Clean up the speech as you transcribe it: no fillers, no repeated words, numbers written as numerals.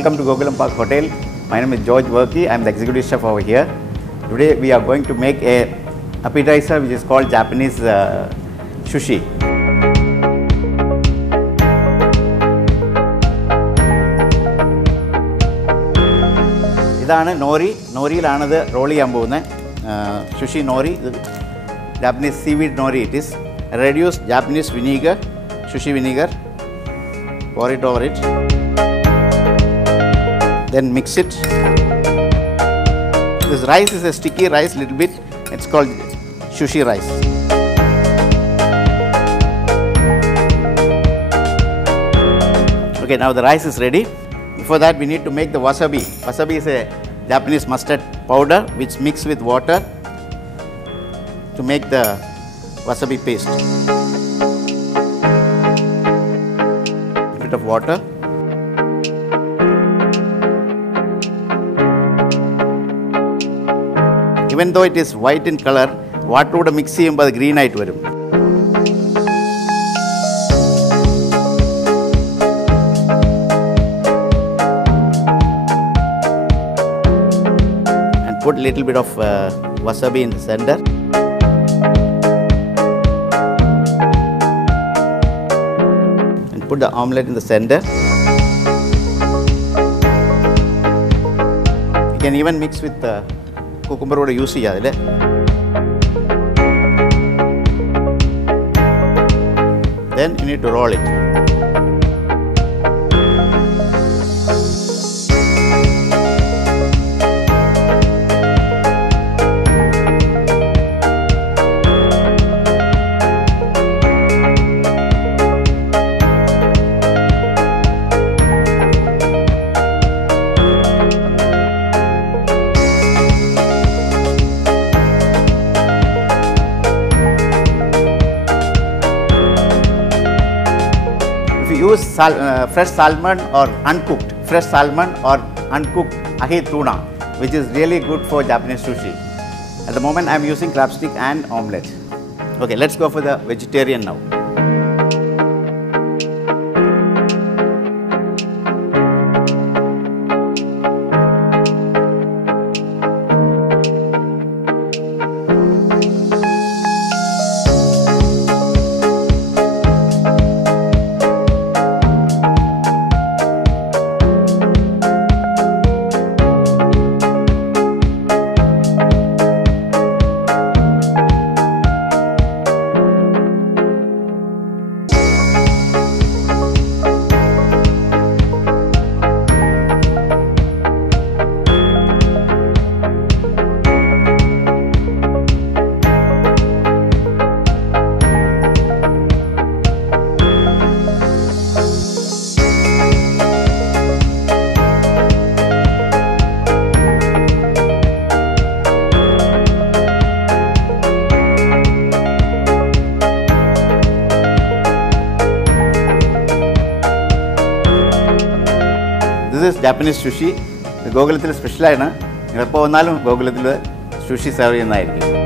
Welcome to Gokulam Park Hotel. My name is George Worky. I am the executive chef over here. Today we are going to make a appetizer which is called Japanese sushi. This is nori. Nori is roll sushi nori. Japanese seaweed nori it is. Reduced Japanese vinegar, sushi vinegar. Pour it over it. Then mix it. This rice is a sticky rice little bit. It's called sushi rice. Okay, now the rice is ready. Before that we need to make the wasabi. Wasabi is a Japanese mustard powder which mixed with water to make the wasabi paste. A bit of water. Even though it is white in color, water would mix the green light. And put a little bit of wasabi in the center. And put the omelette in the center. You can even mix with cucumber would use it. Then you need to roll it. Use fresh salmon or uncooked, ahi tuna, which is really good for Japanese sushi. At the moment I am using crabstick and omelette. Okay, let's go for the vegetarian now. This is Japanese sushi. Gokulam special. Gokulam sushi serve.